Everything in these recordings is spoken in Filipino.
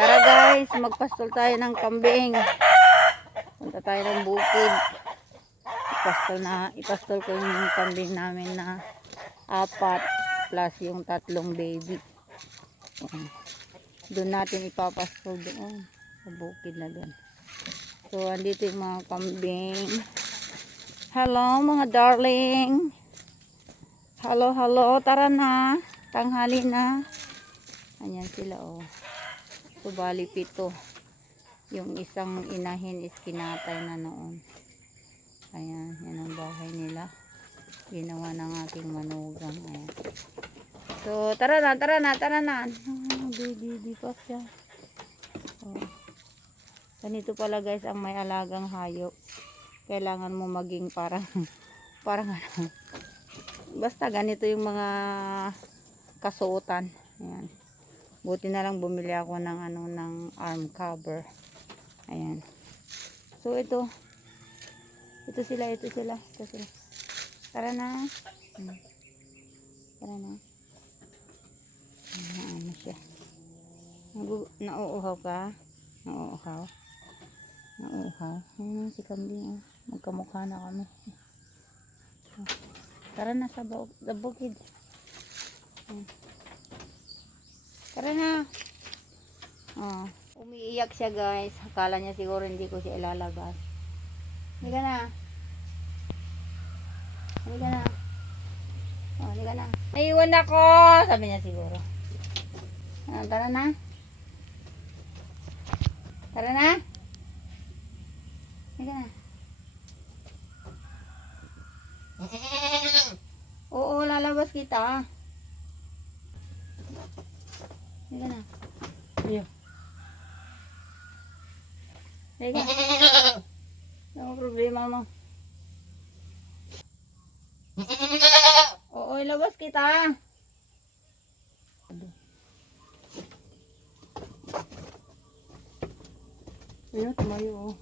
Tara guys, magpastol tayo ng kambing. Punta tayo ng bukid. Ipastol ko yung kambing namin na 4 plus yung 3 baby. Doon natin ipapastol doon sa bukid na doon. So andito yung mga kambing. Hello mga darling. Hello, hello. Tara na. Tanghali na. Ayan sila oh. So bali 7. Yung isang inahin is kinatay na noon. Ayan, yan ang bahay nila. Ginawa ng aking manugang. Ayan. So tara na. Di pa siya. Oh. Ganito pala guys ang may alagang hayop. Kailangan mo maging parang ano. Basta ganito yung mga kasuotan. Ayan. Buti na lang bumili ako ng ng arm cover. Ayan. So ito sila. Tara na. Tara na. Ano siya? Nauuhaw ka? Nauuhaw. Si kambing oh. Magkamukha na kami. Tara na sa bukid. Tara na. Oh, umiiyak siya guys. Akala niya siguro hindi ko siya ilalabas. Halika na. Oh, halika na. Naiwan ako. Sabi niya siguro. Tara na. Halika na. Oo, lalabas kita. Halika na. Iyo. Halika. Ano problema mo? Oo, ilabas kita. Ayun, tumayo oh.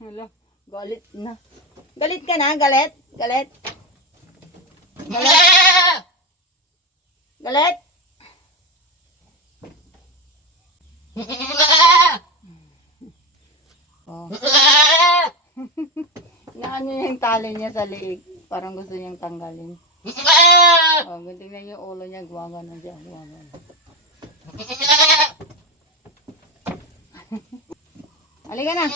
Hala, galit na. Galit ka na? Galit? Galit? Oh. Naano niya yung tali niya sa liig. Parang gusto niyang tanggalin. Oh, tingnan yung ulo niya. Gumagano siya. Halika na.